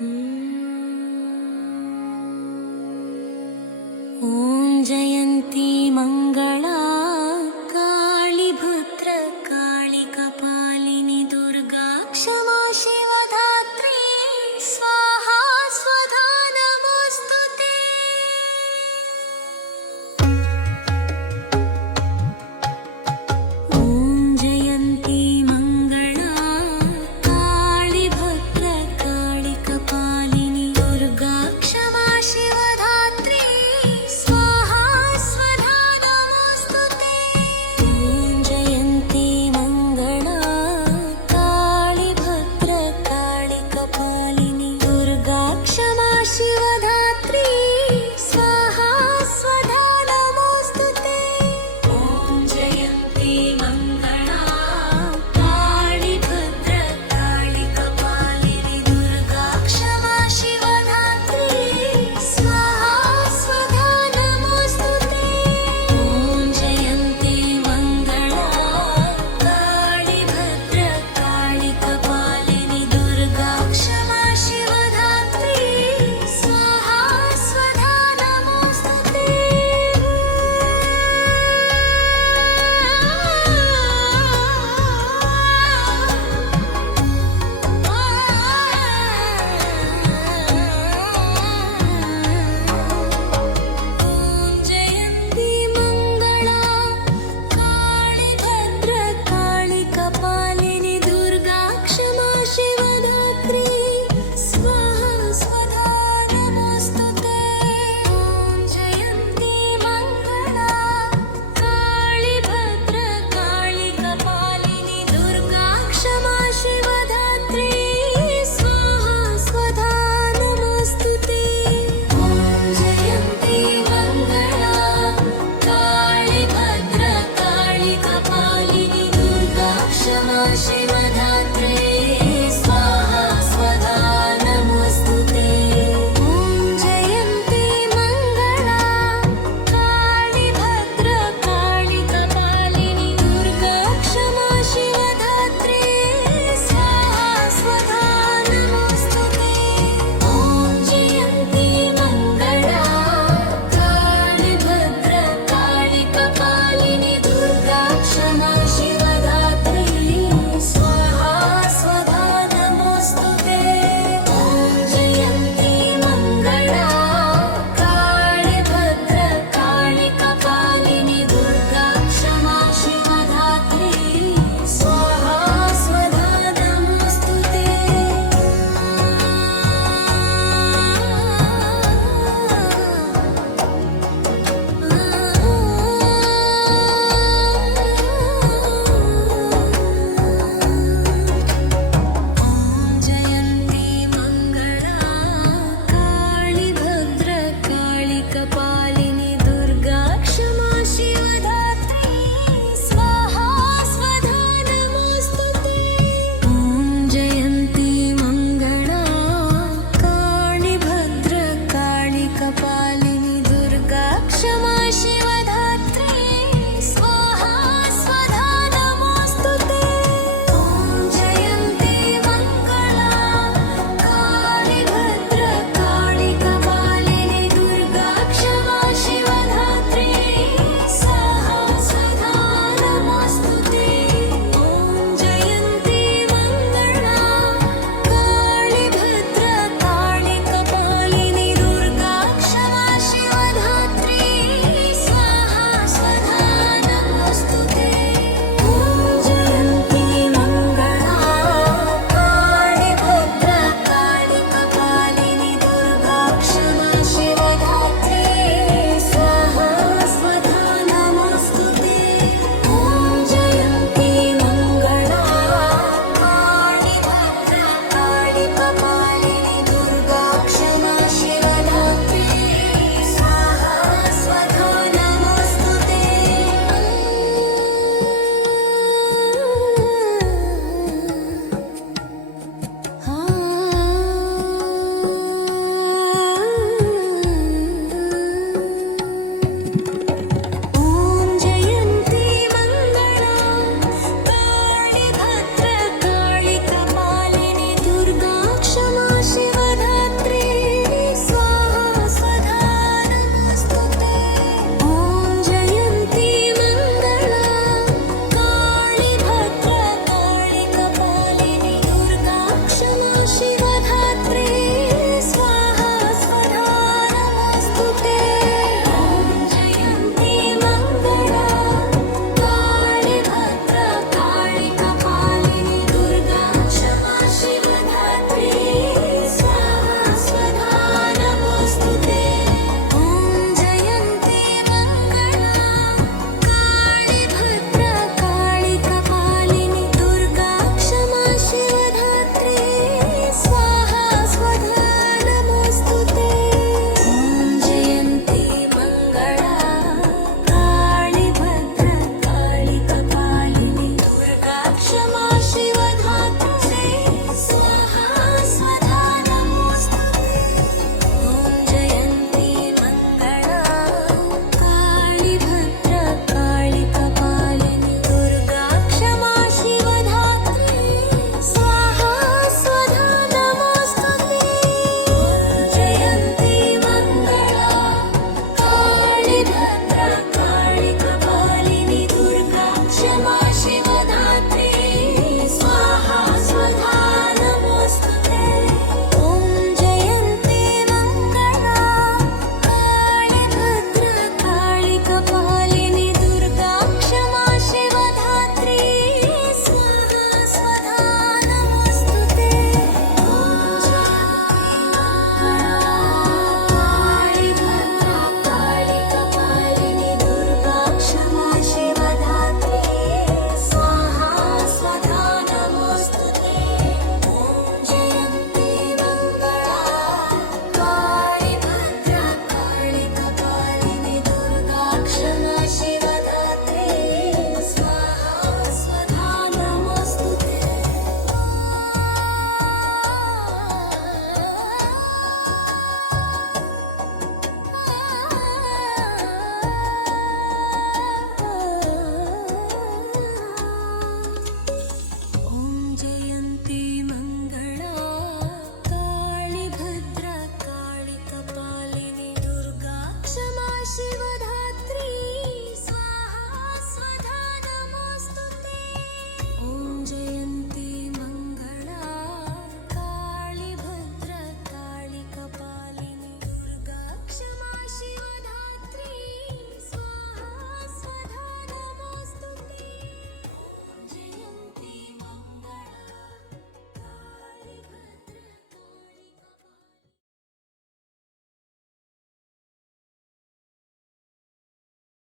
嗯。